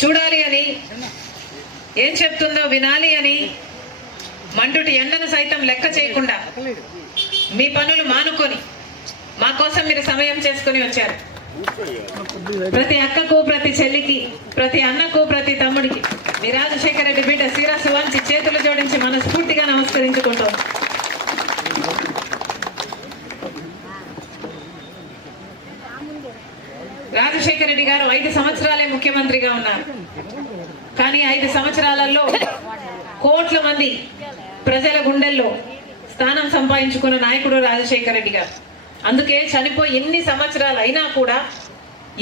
చూడాలి అని, ఏం చెప్తుందో వినాలి అని మండుటి ఎండను సైతం లెక్క చేయకుండా మీ పనులు మానుకొని మా కోసం మీరు సమయం చేసుకుని వచ్చారు. ప్రతి అక్కకు, ప్రతి చెల్లికి, ప్రతి అన్నకు, ప్రతి తమ్ముడికి మీ రాజశేఖర రెడ్డి బిడ్డ శిరస్సు వంచి చేతులు జోడించి మనస్ఫూర్తిగా నమస్కరించుకుంటాం. రాజశేఖర రెడ్డి గారు 5 సంవత్సరాలే ముఖ్యమంత్రిగా ఉన్నారు. కానీ 5 సంవత్సరాలలో కోట్ల మంది ప్రజల గుండెల్లో స్థానం సంపాదించుకున్న నాయకుడు రాజశేఖర రెడ్డి గారు. అందుకే చనిపోయి ఎన్ని సంవత్సరాలు అయినా కూడా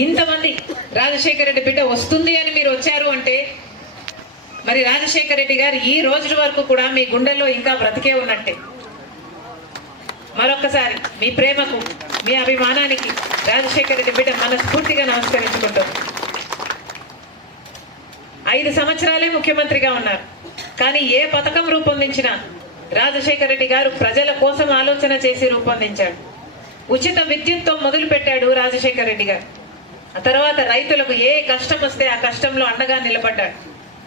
ఇంతమంది రాజశేఖర రెడ్డి బిడ్డ వస్తుంది అని మీరు వచ్చారు అంటే మరి రాజశేఖర రెడ్డి గారు ఈ రోజు వరకు కూడా మీ గుండెల్లో ఇంకా బ్రతికే ఉన్నట్టే. మరొక్కసారి మీ ప్రేమకు, మీ అభిమానానికి రాజశేఖర రెడ్డి బిడ్డ మనస్ఫూర్తిగా నమస్కరించుకుంటాం. 5 సంవత్సరాలే ముఖ్యమంత్రిగా ఉన్నారు. కానీ ఏ పథకం రూపొందించినా రాజశేఖర రెడ్డి గారు ప్రజల కోసం ఆలోచన చేసి రూపొందించాడు. ఉచిత విద్యుత్తో మొదలు పెట్టాడు రాజశేఖర రెడ్డి గారు. ఆ తర్వాత రైతులకు ఏ కష్టం వస్తే ఆ కష్టంలో అండగా నిలబడ్డాడు.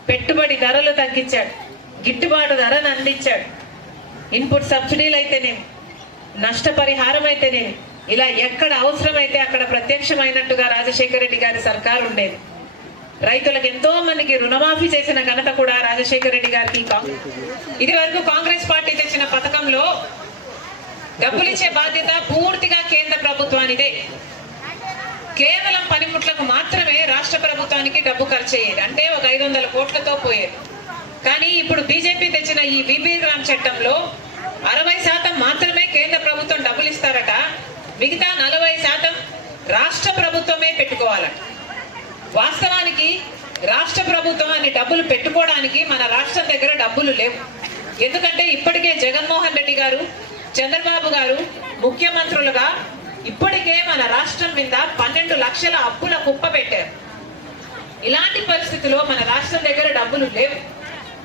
పెట్టుబడి ధరలు తగ్గించాడు, గిట్టుబాటు ధరను అందించాడు. ఇన్పుట్ సబ్సిడీలు అయితేనేమి, నష్టపరిహారం అయితేనేమి, ఇలా ఎక్కడ అవసరమైతే అక్కడ ప్రత్యక్షమైనట్టుగా రాజశేఖర రెడ్డి గారి సర్కారు ఉండేది. రైతులకు ఎంతో మందికి రుణమాఫీ చేసిన ఘనత కూడా రాజశేఖర రెడ్డి గారికి. ఇది వరకు కాంగ్రెస్ పార్టీ తెచ్చిన పథకంలో డబ్బులిచ్చే బాధ్యత పూర్తిగా కేంద్ర ప్రభుత్వానిదే. కేవలం పనిముట్లకు మాత్రమే రాష్ట్ర ప్రభుత్వానికి డబ్బు ఖర్చు అయ్యేది, అంటే ఒక 500 కోట్లతో పోయేది. కానీ ఇప్పుడు బీజేపీ తెచ్చిన ఈ బీబీ రామ్ చట్టంలో 60% మాత్రమే కేంద్ర ప్రభుత్వం డబ్బులు ఇస్తారట, మిగతా 40% రాష్ట్ర ప్రభుత్వమే పెట్టుకోవాలట. వాస్తవానికి రాష్ట్ర ప్రభుత్వాన్ని డబ్బులు పెట్టుకోవడానికి మన రాష్ట్రం దగ్గర డబ్బులు లేవు. ఎందుకంటే ఇప్పటికే జగన్మోహన్ రెడ్డి గారు, చంద్రబాబు గారు ముఖ్యమంత్రులుగా ఇప్పటికే మన రాష్ట్రం మీద 12 లక్షల అప్పుల కుప్ప పెట్టారు. ఇలాంటి పరిస్థితుల్లో మన రాష్ట్రం దగ్గర డబ్బులు లేవు.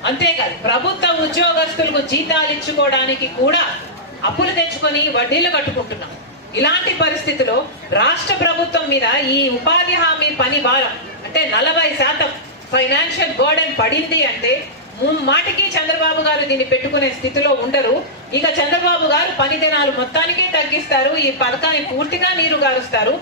అంతేకాదు ప్రభుత్వ ఉద్యోగస్తులకు జీతాలు ఇచ్చుకోవడానికి కూడా అప్పులు తెచ్చుకొని వడ్డీలు కట్టుకుంటున్నాం. ఇలాంటి పరిస్థితిలో రాష్ట్ర ప్రభుత్వం మీద ఈ ఉపాధి హామీ పని భారం అంటే 40% ఫైనాన్షియల్ బర్డెన్ పడింది అంటే మాటికి చంద్రబాబు గారు దీన్ని పెట్టుకునే స్థితిలో ఉండరు. ఇక చంద్రబాబు గారు పని దినాలు మొత్తానికే తగ్గిస్తారు, ఈ పథకాన్ని పూర్తిగా నీరు గారుస్తారు.